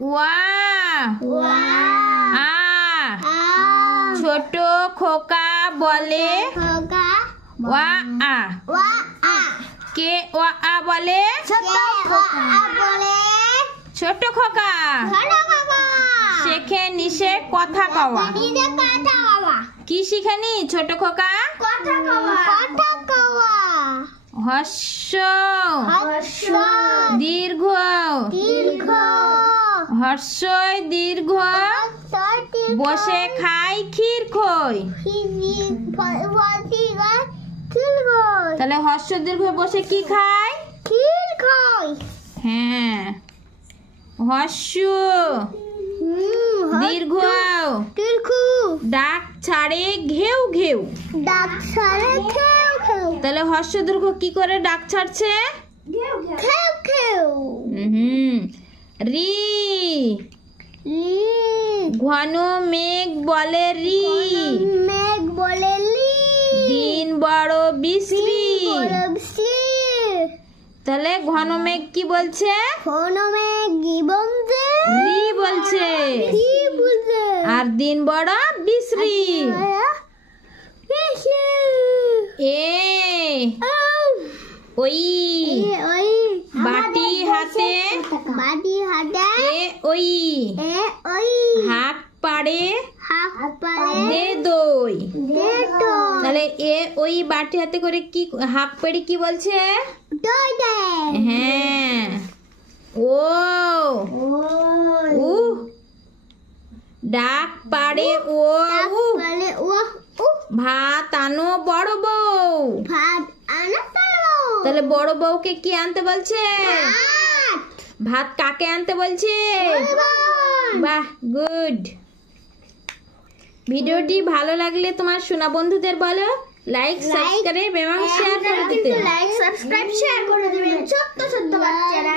ওয়া আ ছোট খোকা বলে ওয়া আ কে ওয়া আ বলে ছোট খোকা শেখে নিশে কথা কওয়া কি শিখেনি ছোট খোকা হর্ষ দীর্ঘ হর্ষই দীর্ঘ বসে খাই ক্ষীর খই তাহলে হর্ষ দীর্ঘ বসে কি খায় ক্ষীর খই হ্যাঁ হর্ষ দীর্ঘ ডাক ছাড়ে ঘেউ ঘেউ ডাক ছাড়ে খেউ খেউ তাহলে হর্ষ দীর্ঘ কি করে ডাক ছাড়ছে খেউ খেউ রি ঘন মেঘ বলে রি মেঘ বলে লি দিন বড় বিশ্রী তাহলে ঘন মেঘ কি বলছে ঘন মেঘ কি বলছে রি বলছে কি বলছে আর দিন বড় বিশ্রী এ ওই বাটি হাতে এ ওই হাত পাড়ে দে দই তাহলে এ ওই বাটি হাতে করে কি হাত পাড়ে কি বলছে হ্যাঁ ও উ ডাক পাড়ে ও ভাত আনো বড় বউ তাহলে বড় বউকে কি আনতে বলছে ভাত কাকে আনতে বলছে বাহ গুড ভিডিওটি ভালো লাগলে তোমার সোনা বন্ধুদের বলো লাইক সাবস্ক্রাইব এবং শেয়ার করে দিতে লাইক সাবস্ক্রাইব শেয়ার করে দিবেন ছোট্ট ছোট্ট বাচ্চারা।